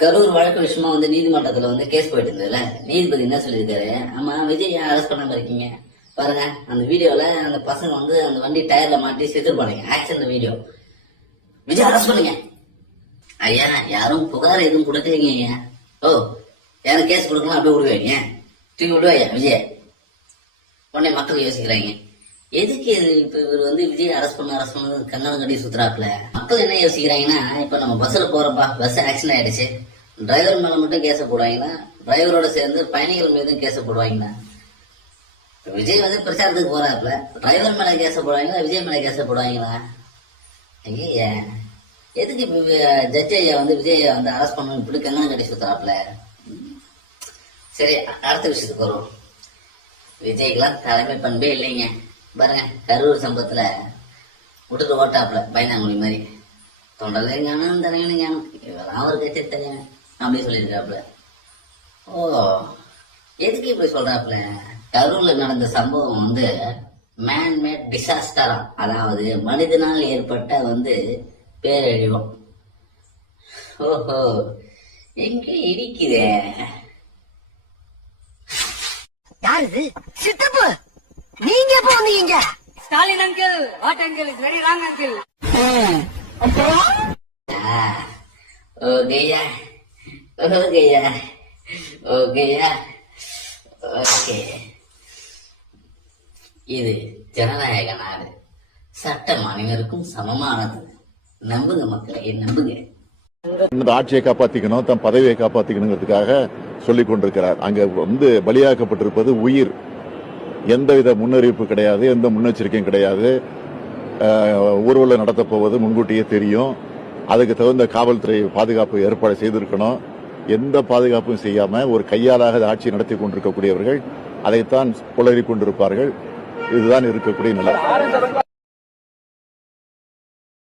கரூர் வழக்கு விஷயமா நீதிமன்றத்துல கேஸ் போயிட்டு இருந்ததுல நீதிபதி என்ன சொல்லியிருக்காரு, ஆமா விஜய் ஏன் அரெஸ்ட் பண்ணாம இருக்கீங்க பாருங்க. அந்த வீடியோல அந்த பசங்க அந்த வண்டி டயர்ல மாட்டி செத்து போனீங்க, ஆக்சிடென்ட் வீடியோ. விஜய் அரெஸ்ட் பண்ணுங்க ஐயா. யாரும் புகார் எதுவும் கொடுக்கறீங்க ஐயா. ஓ, யாரும் கேஸ் கொடுக்கலாம் அப்படியே விடுவாங்க, தூக்கி விடுவாயா விஜய். உடனே மக்கள் யோசிக்கிறாங்க, எதுக்கு இப்ப இவர் விஜய் அரெஸ்ட் பண்ண கங்கணம் கட்டி சுத்துறாப்புல. மக்கள் என்ன யோசிக்கிறாங்கன்னா, இப்ப நம்ம பஸ்ல போறோம்ப்பா, பஸ் ஆக்சிடென்ட் ஆயிடுச்சு, டிரைவர் மேல மட்டும் கேச போடுவாங்கன்னா, டிரைவரோட சேர்ந்து பயணிகள் மீதும் கேச போடுவாங்கன்னா. விஜய் பிரச்சாரத்துக்கு போறாப்புல, டிரைவர் மேல கேச போடுவாங்களா, விஜய் மேல கேச போடுவாங்களா? ஐயா, எதுக்கு இப்ப ஜட்ஜ் ஐயா விஜய் அரெஸ்ட் பண்ணணும் இப்படி கங்கணம் கட்டி சுத்துறாப்புல. சரி, அடுத்த விஷயத்துக்கு வரும். விஜய்க்கெல்லாம் தலைமை பண்பே இல்லைங்க. பாருங்க, கரூர் சம்பவத்துல விட்டுட்டு ஓட்டாப்புல பயனாங்குடி மாதிரி, தொண்டலையும் காணும் தலைவனும் காணும், இவெல்லாம் ஒரு கட்சி தலைவன் அப்படின்னு சொல்லியிருக்காப்புல. ஓ, எதுக்கு இப்படி சொல்றாப்புல? கரூர்ல நடந்த சம்பவம் மேன்மேட் டிசாஸ்டரா, அதாவது மனிதனால் ஏற்பட்ட பேரழிவம். ஓஹோ, எங்க இடிக்குதே. யாரு சித்தப்பு? நீங்க போனீங்க Stalin uncle, what uncle is very wrong uncle. ஓகேயா, ஓகேயா, ஓகேயா, ஓகே. இது ஜனநாயக நாடு, சட்டம் அனைவருக்கும் சமமானது. நம்புங்க மக்களே, நம்புங்க. ஆட்சியை காப்பாத்திக்கணும், தன் பதவியை காப்பாத்திக்கணுங்கிறதுக்காக சொல்லிக் கொண்டிருக்கிறார். அங்க பலியாக்கப்பட்டிருப்பது உயிர். எந்தவித முன்னறிவிப்பு கிடையாது, எந்த முன்னெச்சரிக்கையும் கிடையாது. ஊர்வலம் நடத்தப் போவது முன்கூட்டியே தெரியும். அதுக்கு தகுந்த காவல்துறை பாதுகாப்பு ஏற்பாடு செய்திருக்கணும். எந்த பாதுகாப்பும் செய்யாம ஒரு கையாளாக ஆட்சி நடத்தி கொண்டிருக்கக்கூடியவர்கள் அதைத்தான் புலரிக் கொண்டிருப்பார்கள். இதுதான் இருக்கக்கூடிய நிலை.